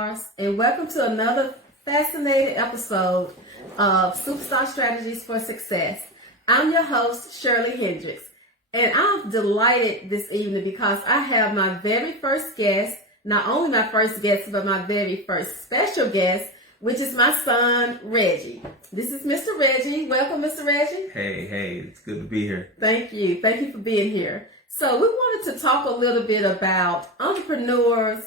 superstars, and welcome to another fascinating episode of Superstar Strategies for Success. I'm your host, Reggie Hendrix, and I'm delighted this evening because I have my very first guest, not only my first guest, but my very first special guest, which is my son, Reggie. This is Mr. Reggie. Welcome, Mr. Reggie. Hey, it's good to be here. Thank you. Thank you for being here. So we wanted to talk a little bit about entrepreneurs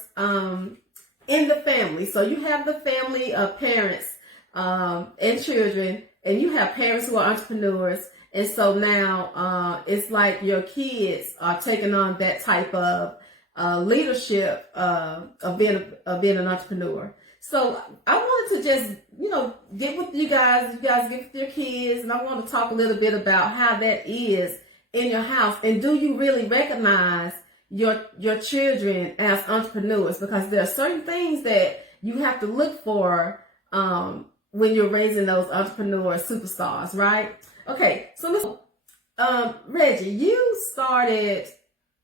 in the family. So you have the family of parents and children, and you have parents who are entrepreneurs. And so now it's like your kids are taking on that type of leadership of being an entrepreneur. So I wanted to just, get with you guys get with your kids, and I want to talk a little bit about how that is in your house. And do you really recognize your children as entrepreneurs? Because there are certain things that you have to look for when you're raising those entrepreneur superstars, right? Okay, so Reggie, you started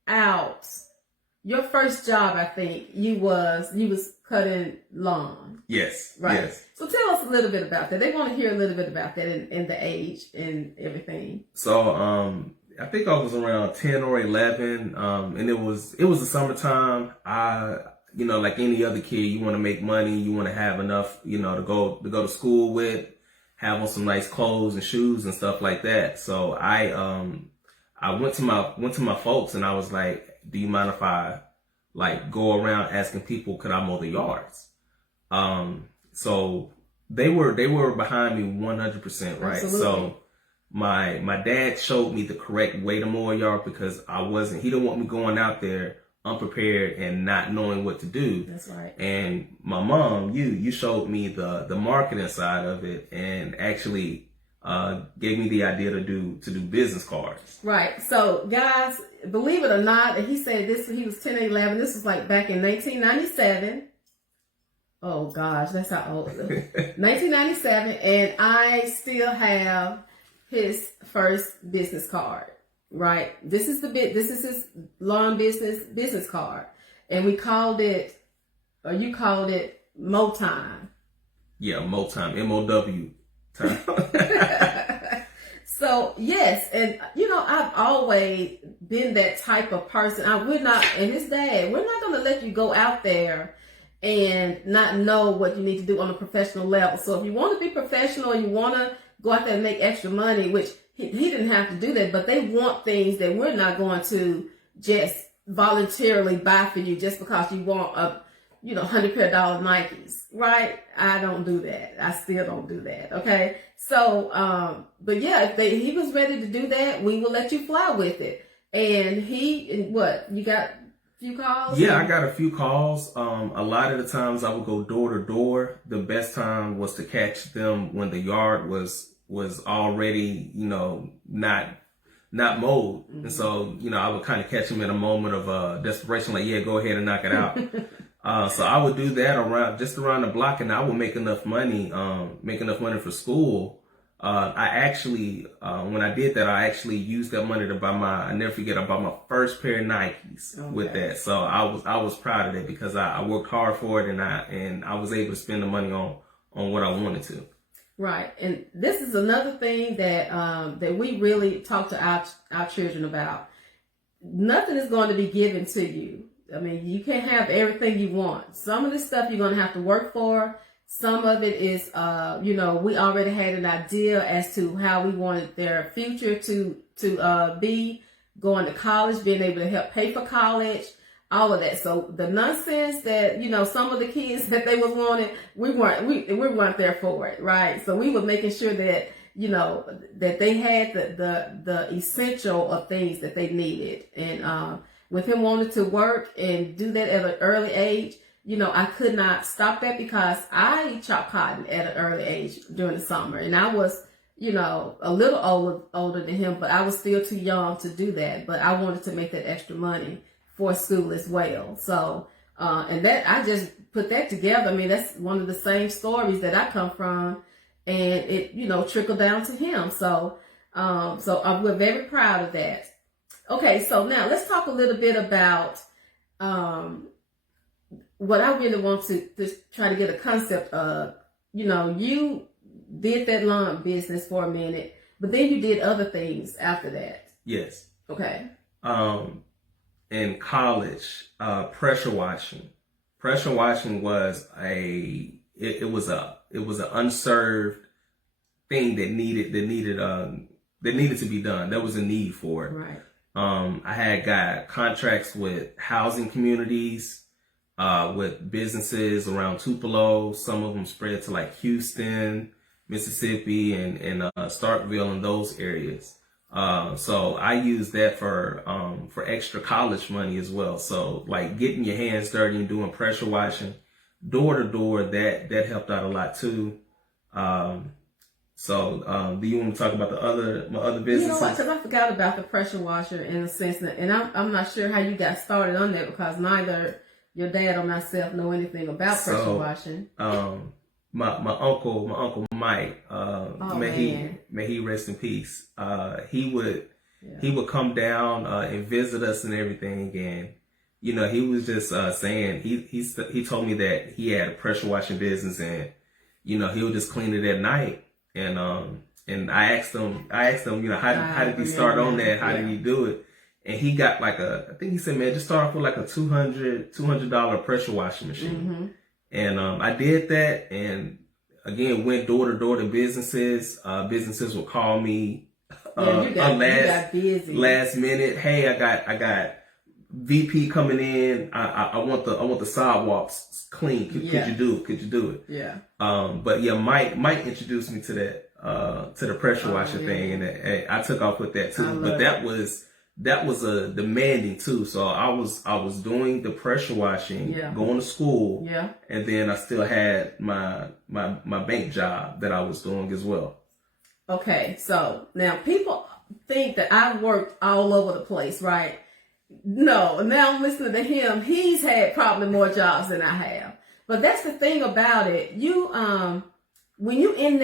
out your first job. I think you was cutting lawn. Yes. Right. Yes. So tell us a little bit about that. They want to hear a little bit about that and the age and everything. So I think I was around 10 or 11, and it was the summertime. Like any other kid, you want to make money, you want to have enough, to go to school with, have on some nice clothes and shoes and stuff like that. So I went to my folks and I was like, do you mind if I go around asking people, could I mow the yards? So they were behind me 100%, right? Absolutely. So my dad showed me the correct way to mow a yard because he didn't want me going out there unprepared and not knowing what to do. That's right. And my mom, you showed me the marketing side of it and actually gave me the idea to do business cards. Right. So guys, believe it or not, and he said he was 10 and 11. This was like back in 1997. Oh gosh, that's how old. 1997, and I still have his first business card. Right. This is his lawn business card, and we called it, or you called it, Mo Time. Yeah, Mo Time, MOW time. So yes, and I've always been that type of person. And his dad, we're not going to let you go out there and not know what you need to do on a professional level. So if you want to be professional and you want to go out there and make extra money, which he didn't have to do that, but they want things that we're not going to just voluntarily buy for you just because you want $100 pair of Nikes, right? I don't do that. I still don't do that. Okay. So, but yeah, if he was ready to do that, we will let you fly with it. And you got a few calls? Yeah, I got a few calls. A lot of the times I would go door to door. The best time was to catch them when the yard was already, not mowed. Mm-hmm. And so, I would kind of catch them in a moment of desperation, like, yeah, go ahead and knock it out. So I would do that around the block, and I would make enough money for school. I actually, when I did that, I actually used that money to I never forget, I bought my first pair of Nikes with that. So I was proud of that because I worked hard for it, and I was able to spend the money on what I wanted to. Right. And this is another thing that we really talk to our children about. Nothing is going to be given to you. I mean, you can't have everything you want. Some of this stuff you're going to have to work for. Some of it is, we already had an idea as to how we wanted their future to be, going to college, being able to help pay for college, all of that. So the nonsense that, some of the kids that they was wanting, we weren't there for it, right? So we were making sure that, that they had the essential of things that they needed. And with him wanting to work and do that at an early age, I could not stop that because I chopped cotton at an early age during the summer. And I was, a little older than him, but I was still too young to do that. But I wanted to make that extra money for school as well. So, and that, I just put that together. I mean, that's one of the same stories that I come from, and it, trickled down to him. So we're very proud of that. Okay, so now let's talk a little bit about what I really want to just try to get a concept of, you did that lawn business for a minute, but then you did other things after that. Yes. Okay. In college, pressure washing. Pressure washing was it was an unserved thing that needed to be done. There was a need for it. Right. I had got contracts with housing communities, with businesses around Tupelo. Some of them spread to like Houston, Mississippi, and Starkville and those areas. So I used that for extra college money as well. So like getting your hands dirty and doing pressure washing door to door, that helped out a lot too. So do you want to talk about my other businesses? You know what? Because I forgot about the pressure washer in a sense, and I'm not sure how you got started on that because neither your dad or myself know anything about pressure washing. My uncle Mike, may he rest in peace. He would come down and visit us and everything, and he was just saying he told me that he had a pressure washing business, and he would just clean it at night, and I asked him how did he start on that? How did he do it? And he got like I think he said, man, just start off with like a $200 pressure washing machine. Mm-hmm. And I did that, and again went door to door to businesses. Businesses would call me you got busy. Last minute. Hey, I got VP coming in. I want the sidewalks clean. Could you do it? Yeah. But yeah, Mike introduced me to that to the pressure washer thing, and I took off with that too. But that was a demanding too. So I was doing the pressure washing, going to school, and then I still had my bank job that I was doing as well. Okay, so now people think that I worked all over the place, right? No, now I'm listening to him. He's had probably more jobs than I have. But that's the thing about it. You when you in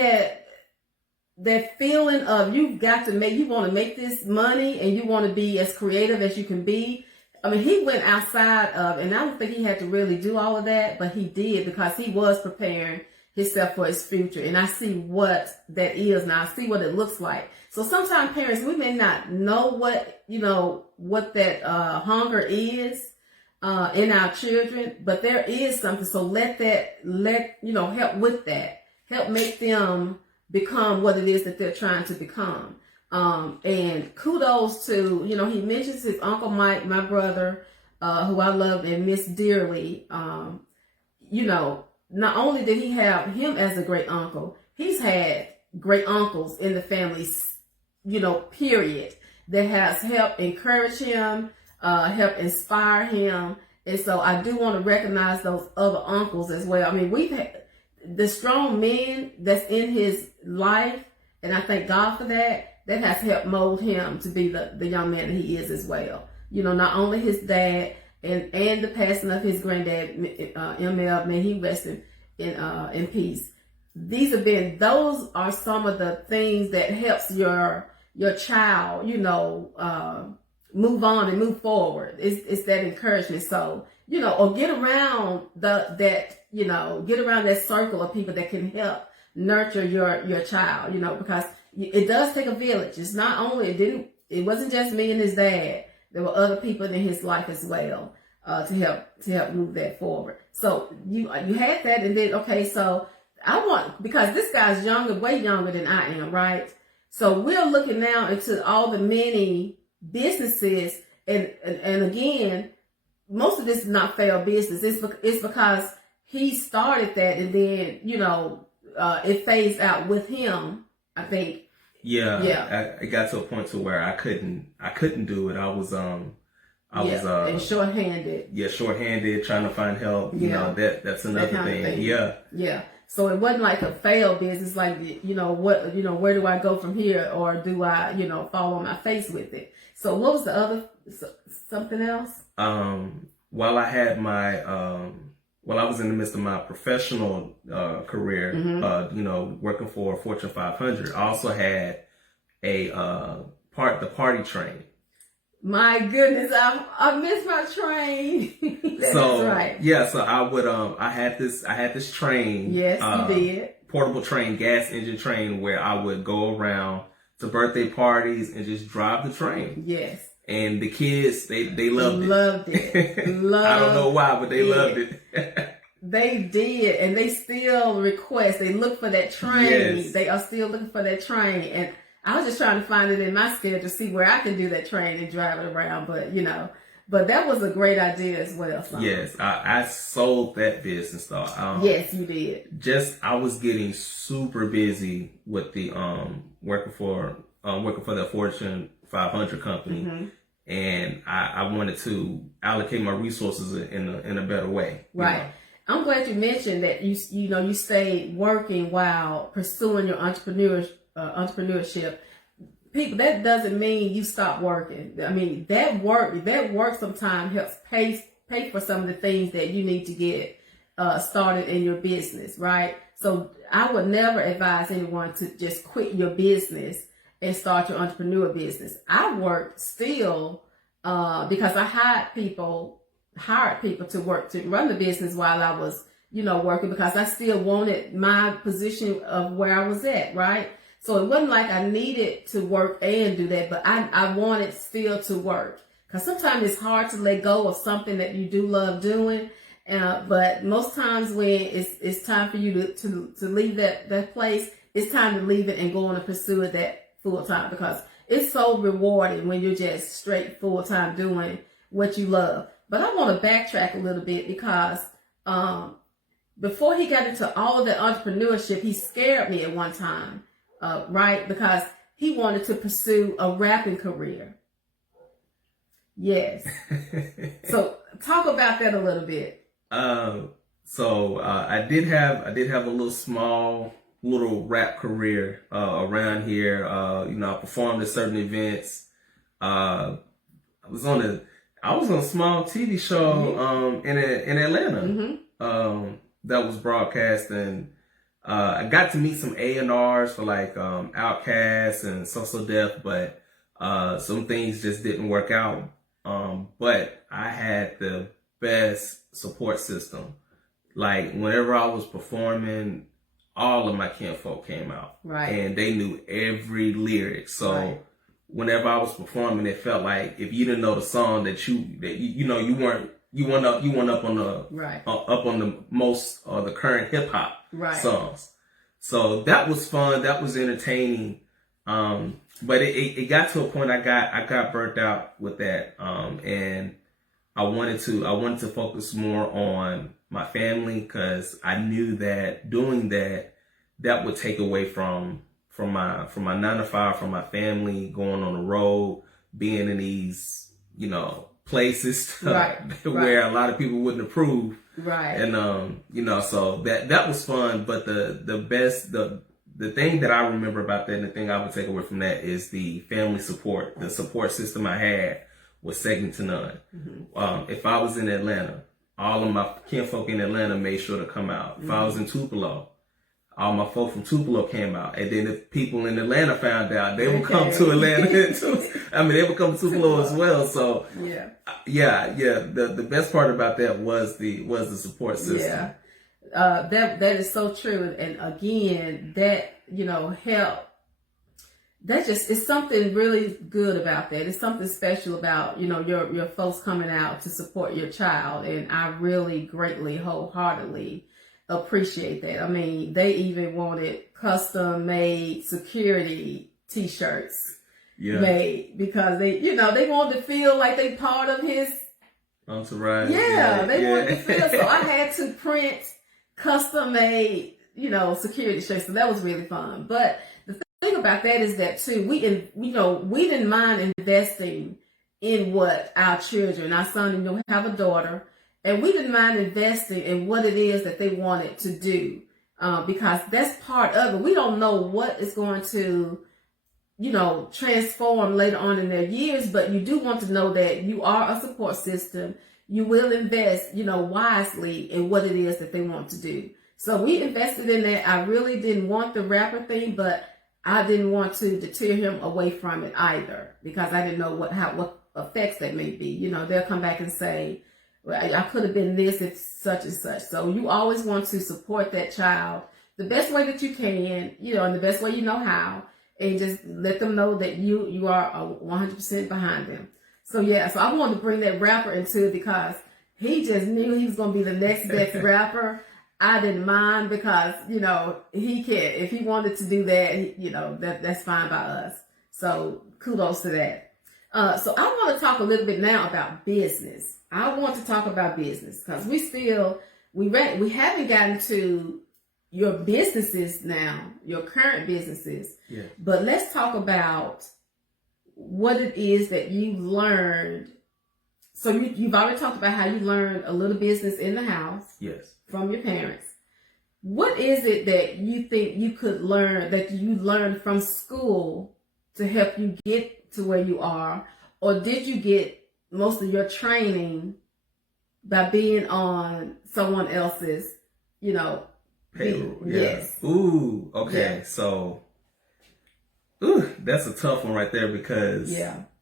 that feeling of you want to make this money and you want to be as creative as you can be. I mean, he went outside of, and I don't think he had to really do all of that, but he did because he was preparing himself for his future. And I see what that is now. I see what it looks like. So sometimes parents, we may not know what that hunger is in our children, but there is something. So help with that. Help make them become what it is that they're trying to become. And kudos to, he mentions his Uncle Mike, my brother, who I love and miss dearly. Not only did he have him as a great uncle, he's had great uncles in the family, period, that has helped encourage him, help inspire him. And so I do want to recognize those other uncles as well. I mean, we've had the strong men that's in his life, and I thank God for that has helped mold him to be the young man that he is as well. Not only his dad and the passing of his granddad, ML, may he rest in peace. Those are some of the things that helps your child, move on and move forward. It's that encouragement. So, or get around get around that circle of people that can help nurture your child, because it does take a village. It's not only, it wasn't just me and his dad. There were other people in his life as well, to help move that forward. So you had that, and then, okay, so because this guy's way younger than I am, right? So we're looking now into all the many businesses, and again, most of this is not failed business. It's because he started that, and then it phased out with him, I think. Yeah. I got to a point to where I couldn't do it. I was and shorthanded. Yeah, shorthanded, trying to find help. That's another thing. Yeah. So it wasn't like a failed business, like, where do I go from here, or do I, fall on my face with it? So what was the other, something else? While I had while I was in the midst of my professional career, working for Fortune 500, I also had the party train. My goodness, I missed my train. That's right. Yeah, so I would I had this train. Yes, you did. Portable train, gas engine train, where I would go around to birthday parties and just drive the train. Yes. And the kids, they loved it. Loved it. I don't know why, but they loved it. They did, and they still request. They look for that train. Yes. They are still looking for that train, and I was just trying to find it in my schedule to see where I can do that train and drive it around. But that was a great idea as well. So. Yes, I sold that business though. Yes, you did. I was getting super busy with the working for the Fortune 500 company, mm-hmm. and I wanted to allocate my resources in a better way. Right. Know? I'm glad you mentioned that you stayed working while pursuing your entrepreneurship. People, that doesn't mean you stop working. I mean, that work sometimes helps pay for some of the things that you need to get started in your business, right? So I would never advise anyone to just quit your business and start your entrepreneur business. I worked still because I hired people to work to run the business while I was, working, because I still wanted my position of where I was at, right? So it wasn't like I needed to work and do that, but I wanted still to work, because sometimes it's hard to let go of something that you do love doing. But most times when it's time for you to leave that place, it's time to leave it and go on and pursue it that full time, because it's so rewarding when you're just straight full time doing what you love. But I want to backtrack a little bit, because before he got into all of that entrepreneurship, he scared me at one time, right? Because he wanted to pursue a rapping career. Yes. So talk about that a little bit. So I did have a little rap career around here. I performed at certain events. I was on a small TV show in Atlanta, mm-hmm. That was broadcast, and I got to meet some A&Rs for like Outkast and So Def, but some things just didn't work out. But I had the best support system. Like whenever I was performing, all of my kinfolk came out, right, and they knew every lyric. So. Right. Whenever I was performing, it felt like if you didn't know the song that you weren't up on the right. Up on the most the current hip hop right. songs. So that was fun. That was entertaining. But it got to a point I got burnt out with that. And I wanted to focus more on my family, because I knew that doing that would take away from my 9 to 5, from my family, going on the road, being in these, places right. where a lot of people wouldn't approve. Right. And, so that was fun. But the thing that I remember about that, and the thing I would take away from that, is the family support. The support system I had was second to none. Mm-hmm. If I was in Atlanta, all of my kinfolk in Atlanta made sure to come out. If I was in Tupelo, all my folk from Tupelo came out. And then if people in Atlanta found out, they would come to Atlanta too. I mean, they would come to Tupelo as well. So yeah. The best part about that was the support system. Yeah. That is so true. And again, that, help. That just is something really good about that. It's something special about, your folks coming out to support your child. And I really greatly, wholeheartedly appreciate that. I mean, they even wanted custom made security t-shirts made, because they wanted to feel like they part of his entourage. They wanted to feel. So I had to print custom made, security shirts. So that was really fun. But the thing about that is that too, we didn't mind investing in what our children, our son, have a daughter. And we didn't mind investing in what it is that they wanted to do, because that's part of it. We don't know what is going to, transform later on in their years, but you do want to know that you are a support system. You will invest, wisely in what it is that they want to do. So we invested in that. I really didn't want the rapper thing, but I didn't want to deter him away from it either, because I didn't know what effects that may be. You know, they'll come back and say, well, I could have been this if such and such. So you always want to support that child the best way that you can, you know, and the best way you know how, and just let them know that you are 100% behind them. So yeah, so I wanted to bring that rapper into it because he just knew he was going to be the next best rapper. I didn't mind because, you know, he can, if he wanted to do that, you know, that's fine by us. So kudos to that. So I want to talk a little bit now about business. I want to talk about business because we haven't gotten to your businesses now, your current businesses. Yeah. But let's talk about what it is that you learned. So you've already talked about how you learned a little business in the house. Yes. From your parents. What is it that you think you could learn, that you learned from school to help you get to where you are? Or did you get most of your training by being on someone else's, you know, payroll? Yeah. Yes. Ooh, okay. Yeah. So, that's a tough one right there because,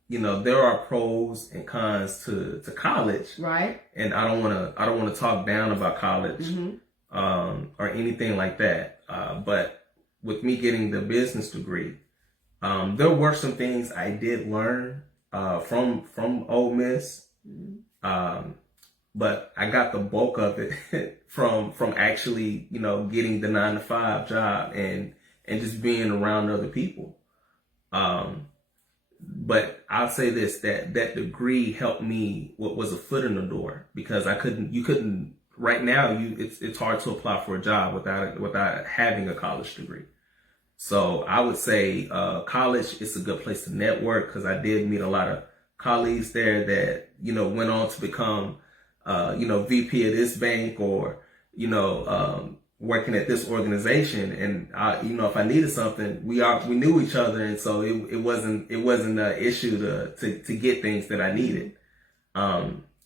you know, there are pros and cons to college. Right. And I don't want to talk down about college, or anything like that. But with me getting the business degree, there were some things I did learn, from Ole Miss. But I got the bulk of it from actually, you know, getting the 9-to-5 job and just being around other people. But I'll say this, that degree helped me, what was a foot in the door, because you couldn't right now, it's hard to apply for a job without having a college degree. So I would say, college is a good place to network, because I did meet a lot of colleagues there that, you know, went on to become, you know, VP of this bank, or, you know, working at this organization. And you know, if I needed something, we knew each other. And so it wasn't an issue to get things that I needed.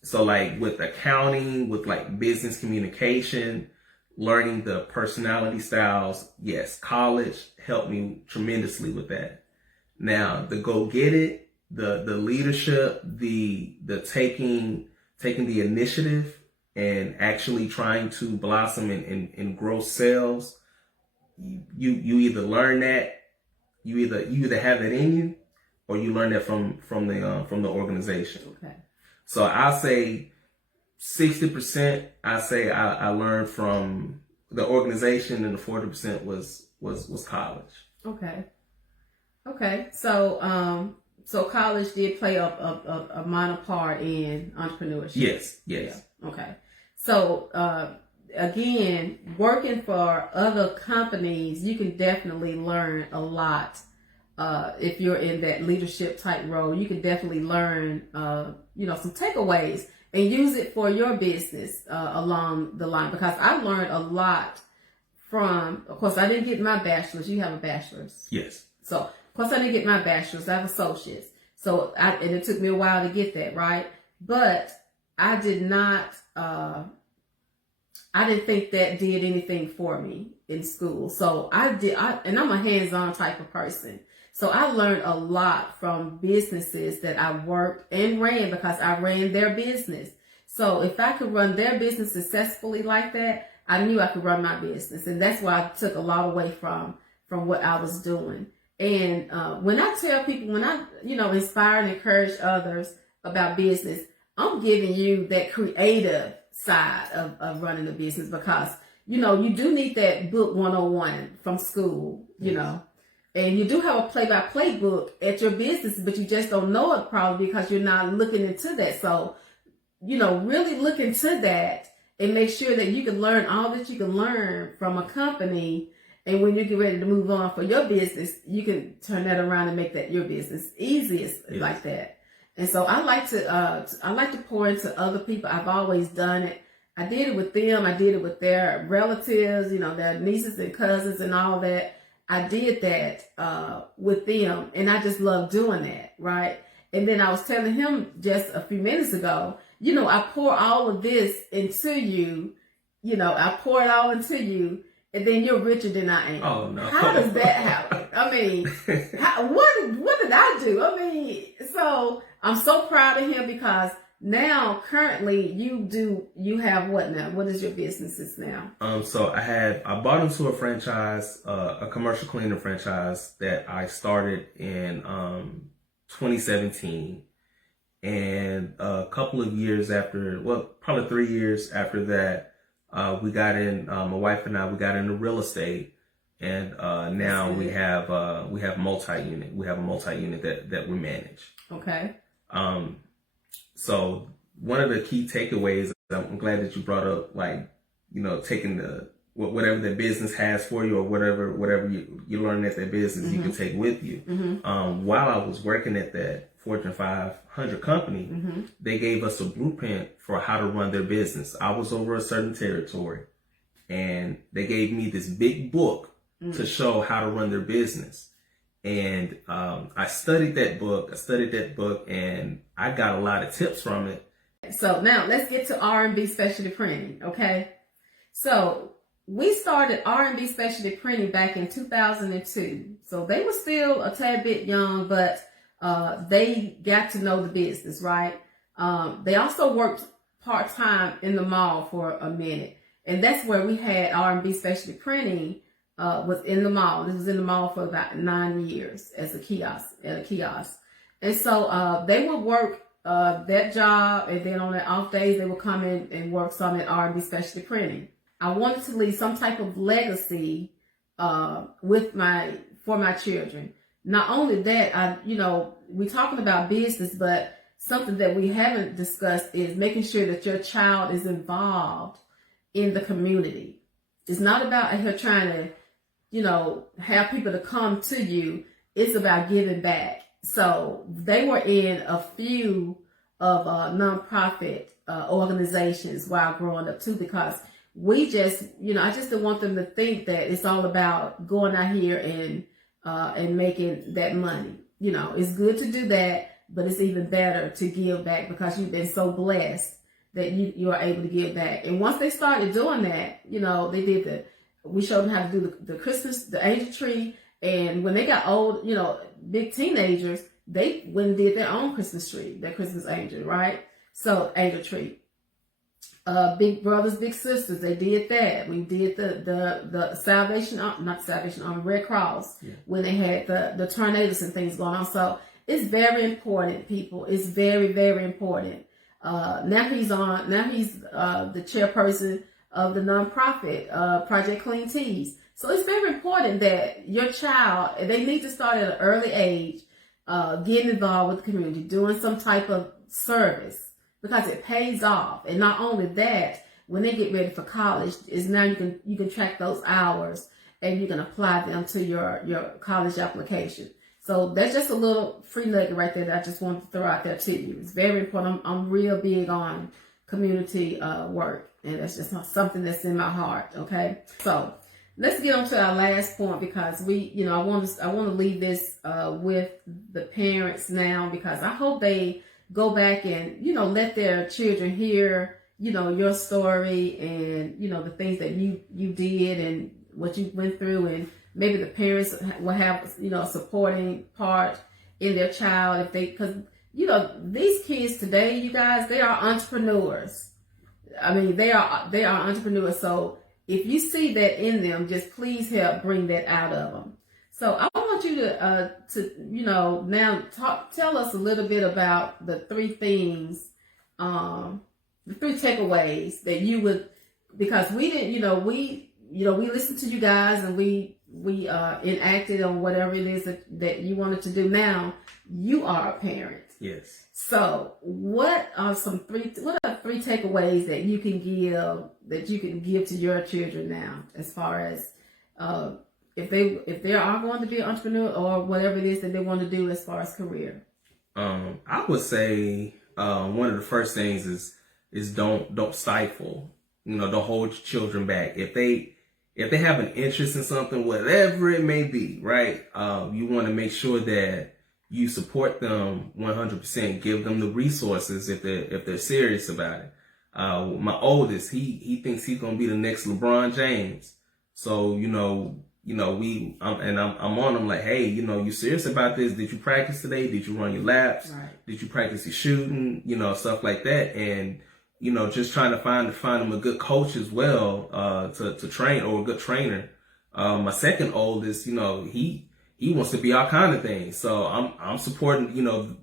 So like with accounting, with like business communication, learning the personality styles, yes, college helped me tremendously with that. Now the go get it, the leadership, the taking the initiative and actually trying to blossom and grow sales, you either learn that, you either have it in you, or you learn that from the organization. Okay. So I'll say 60%. I say I learned from the organization, and the 40% was college. Okay. Okay. So so college did play a minor part in entrepreneurship. Yes. Yeah. Okay. So again, working for other companies, you can definitely learn a lot. If you're in that leadership type role, you can definitely learn, you know, some takeaways and use it for your business along the line. Because I learned a lot from, of course, I didn't get my bachelor's. You have a bachelor's. Yes. So, of course, I didn't get my bachelor's. I have associates. So, and it took me a while to get that, right? But I did not, I didn't think that did anything for me in school. So and I'm a hands-on type of person. So I learned a lot from businesses that I worked and ran, because I ran their business. So if I could run their business successfully like that, I knew I could run my business. And that's why I took a lot away from what I was doing. And when I tell people, when I, you know, inspire and encourage others about business, I'm giving you that creative side of running a business, because, you know, you do need that book 101 from school, you know, and you do have a play-by-play book at your business, but you just don't know it probably because you're not looking into that. So, you know, really look into that and make sure that you can learn all that you can learn from a company. And when you get ready to move on for your business, you can turn that around and make that your business easiest like that. And so I like to pour into other people. I've always done it. I did it with them. I did it with their relatives, you know, their nieces and cousins and all that. I did that with them, and I just love doing that, right? And then I was telling him just a few minutes ago, you know, I pour all of this into you, you know, I pour it all into you, and then you're richer than I am. Oh, no. How does that happen? I mean, what did I do? I mean, so I'm so proud of him because now currently you have what now? What is your businesses now? So I bought into a franchise, a commercial cleaner franchise that I started in 2017. And a couple of years after, well, probably 3 years after that, we got in, my wife and I, we got into real estate. And now we have multi-unit. We have a multi-unit that we manage. Okay. So one of the key takeaways, I'm glad that you brought up, like, you know, taking whatever the business has for you, or whatever you learn at that business, you can take with you. While I was working at that Fortune 500 company, they gave us a blueprint for how to run their business. I was over a certain territory, and they gave me this big book to show how to run their business. And I studied that book, and I got a lot of tips from it. So now let's get to R&B Specialty Printing, okay? So we started R&B Specialty Printing back in 2002. So they were still a tad bit young, but they got to know the business, right? They also worked part-time in the mall for a minute. And that's where we had R&B Specialty Printing was in the mall. This was in the mall for about 9 years as a kiosk. And so they would work that job, and then on their off days, they would come in and work some at R&B Specialty Printing. I wanted to leave some type of legacy for my children. Not only that, we're talking about business, but something that we haven't discussed is making sure that your child is involved in the community. It's not about here trying to, have people to come to you. It's about giving back. So they were in a few of nonprofit organizations while growing up too, because we just, I just didn't want them to think that it's all about going out here and making that money. It's good to do that, but it's even better to give back because you've been so blessed that you are able to give back. And once they started doing that, we showed them how to do the Christmas, the angel tree. And when they got old, big teenagers, they went and did their own Christmas tree, their Christmas angel, right? So angel tree. Big brothers, big sisters, they did that. We did the Red Cross, when they had the tornadoes and things going on. So it's very important, people. It's very, very important. Now he's the chairperson of the nonprofit Project Clean Teas. So it's very important that your child, they need to start at an early age, getting involved with the community, doing some type of service, because it pays off. And not only that, when they get ready for college, is now you can track those hours and you can apply them to your college application. So that's just a little free nugget right there that I just wanted to throw out there to you. It's very important. I'm real big on community work, and that's just something that's in my heart. Okay, so let's get on to our last point, because I want to leave this with the parents now, because I hope they go back and let their children hear your story and the things that you did and what you went through, and maybe the parents will have a supporting part in their child, because these kids today, you guys, they are entrepreneurs. I mean, they are entrepreneurs. So if you see that in them, just please help bring that out of them. So I want you to now tell us a little bit about the three things, the three takeaways that you would, because we didn't, we listened to you guys, and we enacted on whatever it is that you wanted to do. Now you are a parent. Yes. So what are three takeaways that you can give to your children now, as far as if they are going to be an entrepreneur or whatever it is that they want to do as far as career? I would say one of the first things is don't stifle. Don't hold your children back. If they have an interest in something, whatever it may be, right? You want to make sure that you support them 100%. Give them the resources if they're serious about it. My oldest, he thinks he's gonna be the next LeBron James. So I'm on them like, hey, you serious about this? Did you practice today? Did you run your laps? Right. Did you practice your shooting? Stuff like that. And, just trying to find them a good coach as well, to train, or a good trainer. My second oldest, he wants to be all kind of things. So I'm supporting,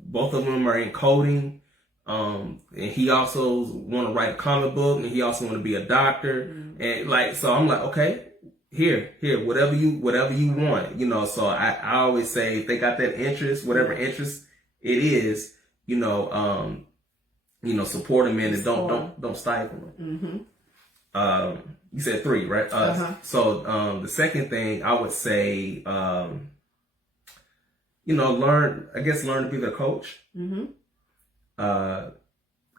both of them are in coding. And he also want to write a comic book, and he also want to be a doctor. Mm-hmm. And so I'm like, okay, here, whatever you want, so I always say, if they got that interest, whatever interest it is, support them in, and don't stifle them. Mm-hmm. You said 3, right? So, the second thing I would say, learn to be their coach. Mm-hmm.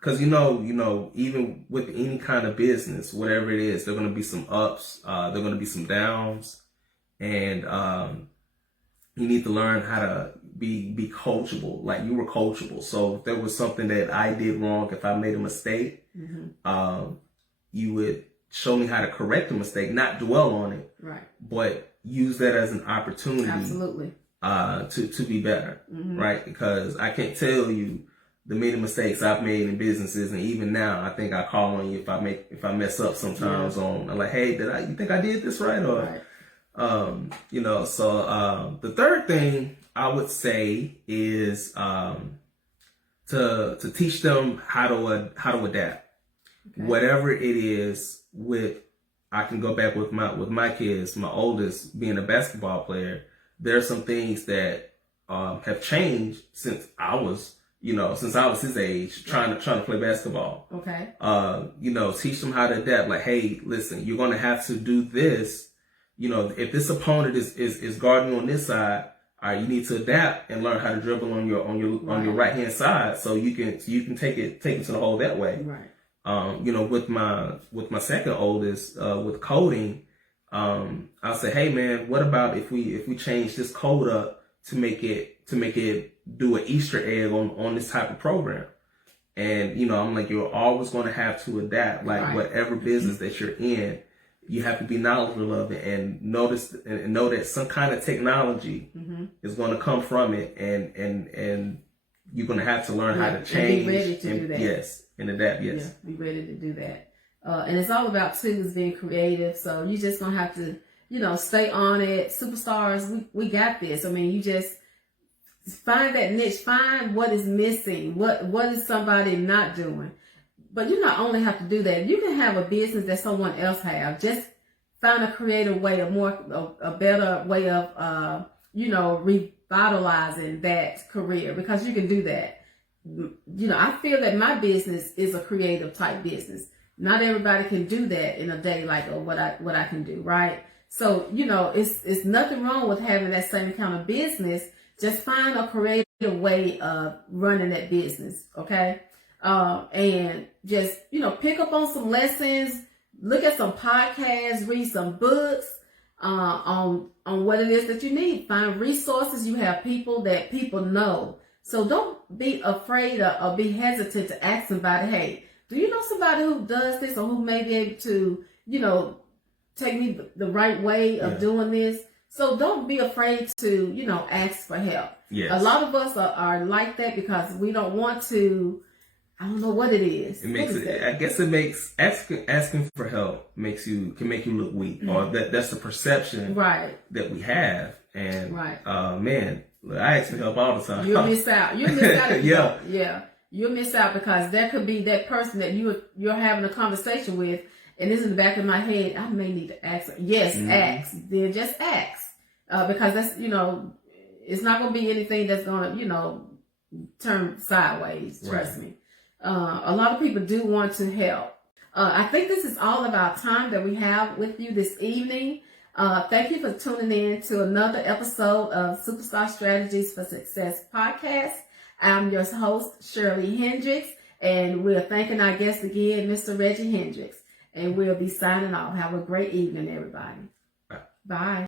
Cause even with any kind of business, whatever it is, there are going to be some ups, there are going to be some downs, and, you need to learn how to be coachable. Like, you were coachable. So if there was something that I did wrong, if I made a mistake, mm-hmm. You would show me how to correct the mistake, not dwell on it, right? But use that as an opportunity, absolutely, to be better, mm-hmm. right? Because I can't tell you the many mistakes I've made in businesses, and even now, I think I call on you if I mess up sometimes. I'm like, hey, you think I did this right? Or, right. So the third thing I would say is to teach them how to adapt, okay. Whatever it is. I can go back with my kids, my oldest being a basketball player. There are some things that have changed since I was his age, trying to play basketball. Okay. Teach them how to adapt. Like, hey, listen, you're gonna have to do this. If this opponent is guarding on this side, all right, you need to adapt and learn how to dribble on your right hand side, so you can take it to the hole that way. Right. With my second oldest, with coding, I'll say, hey man, what about if we change this code up to make it do an Easter egg on this type of program? And, I'm like, you're always going to have to adapt, like, right. Whatever business that you're in, you have to be knowledgeable of it, and notice and know that some kind of technology mm-hmm. is going to come from it, and you're going to have to learn how to change. And be ready to do that. Yes. And adapt, yes. Yeah, be ready to do that. And it's all about, too, is being creative. So you just going to have to, stay on it. Superstars, we got this. I mean, you just find that niche. Find what is missing. What is somebody not doing? But you not only have to do that. You can have a business that someone else have. Just find a creative way, a better way of, revitalizing that career, because you can do that. I feel that my business is a creative type business. Not everybody can do that in a day, like, what I can do, right? So, it's nothing wrong with having that same kind of business. Just find a creative way of running that business, okay? And just, pick up on some lessons, look at some podcasts, read some books, on what it is that you need. Find resources. You have people that people know. So don't be afraid or be hesitant to ask somebody, hey, do you know somebody who does this, or who may be able to, take me the right way of doing this? So don't be afraid to, ask for help. Yes. A lot of us are like that because we don't want to. I don't know what it is. I guess it makes asking for help can make you look weak, mm-hmm. or that's the perception right. that we have. And right. Man, I ask for help all the time. You'll miss out. You'll miss out. Yeah. You'll miss out, because there could be that person that you're having a conversation with, and it's in the back of my head, I may need to ask. Yes, mm-hmm. ask. Then just ask, because that's it's not going to be anything that's going to turn sideways. Trust me. A lot of people do want to help. I think this is all of our time that we have with you this evening. Thank you for tuning in to another episode of Superstar Strategies for Success podcast. I'm your host, Shirley Hendrix, and we're thanking our guest again, Mr. Reggie Hendrix. And we'll be signing off. Have a great evening, everybody. Bye.